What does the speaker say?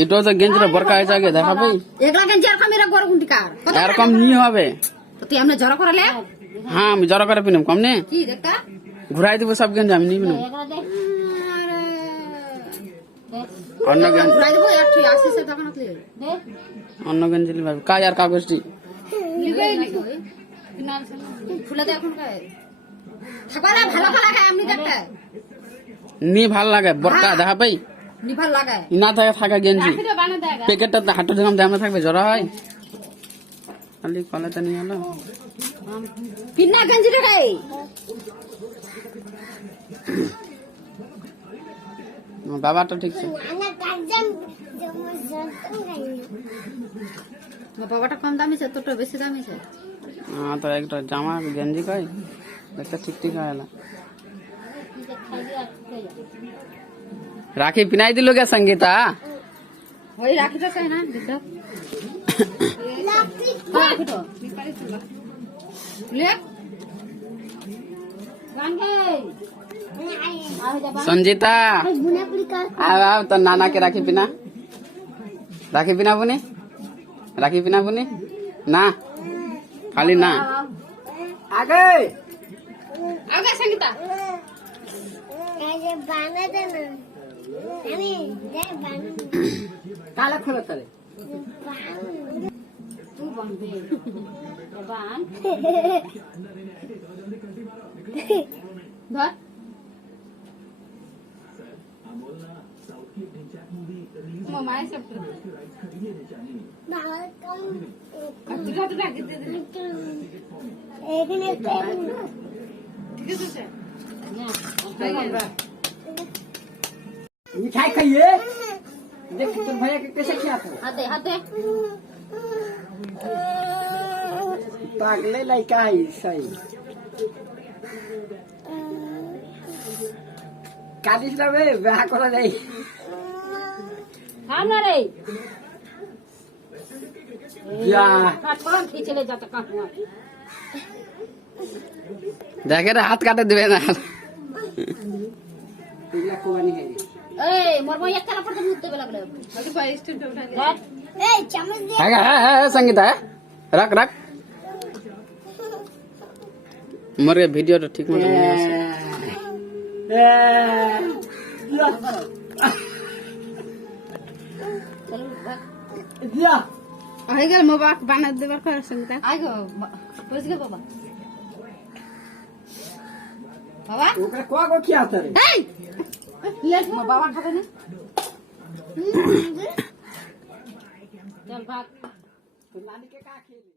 এটা তো গেঞ্জিটা বরকা হয়ে যাবে দেখা ভাই একলা গেঞ্জি আর কামিরা গড় গুন্ডি কার এরকম নিয়ে হবে তো তুই আমনে জড়ো করালে হ্যাঁ আমি জড়ো করে পিনাম কম নে কি দেখতা ঘুরাই দিব সব গেঞ্জি আমি নিয়ে পিনাম অন্য গেঞ্জি ঘুরাই দেবো একটু আসিছে তখন তুই অন্য গেঞ্জি ভাবি কাজ আর কাগজটি খুলে দে এখন কায় থাকবা না ভালো ভালো লাগায় এমনি দেখতে নি ভাল লাগে বরকা দেখা পাই নি ভালো লাগায় না থাকে থাকা গেঞ্জি প্যাকেটটা হাঁটু দেখাম দামে থাকবে জড়া হয় খালি কলাটা নিয়ে এলো পিন্না গেঞ্জি দেখাই বাবাটা ঠিক আছে বাবাটা কম দামি আছে তোরটা বেশি দামি আছে হ্যাঁ তো একটা জামা গেঞ্জি কই একটা ঠিক ঠিক হয় রাখি পিনাই দিল কে संगीता ওই রাখিটা চাই না দেখো রাখিটো লে গান গে संजीता आओ तो नाना के राखी पिना बुनी ना खाली ना आगे आगे संगीता काला खोलो तले तू बंदे बान धर मम्मा ऐसे मिठाई खाइए देख तुम भैया के कैसे खिलाते हो हाथ दे पागले लड़का है सही कालिस लबे ब्याह करा जाई हाँ ना रे या कौन खींचले जाता कहाँ देखे रे हाथ काटे देवे ना पिला कोनी है ए मोर भाई एक कला पर तो मुद्दे पे लगले अभी भाई स्टूडेंट उठा दे ए चम्मच दे है संगीता रख मोरे वीडियो तो ठीक मत नहीं दिया आइ गेल मोबाइल बना देबर कर संगीता आइ गो पहुंच गए बाबा बाबा ओकरा को को खियाते रे ए ले बाबा खाते ना चल भाग तो नानी के का खिली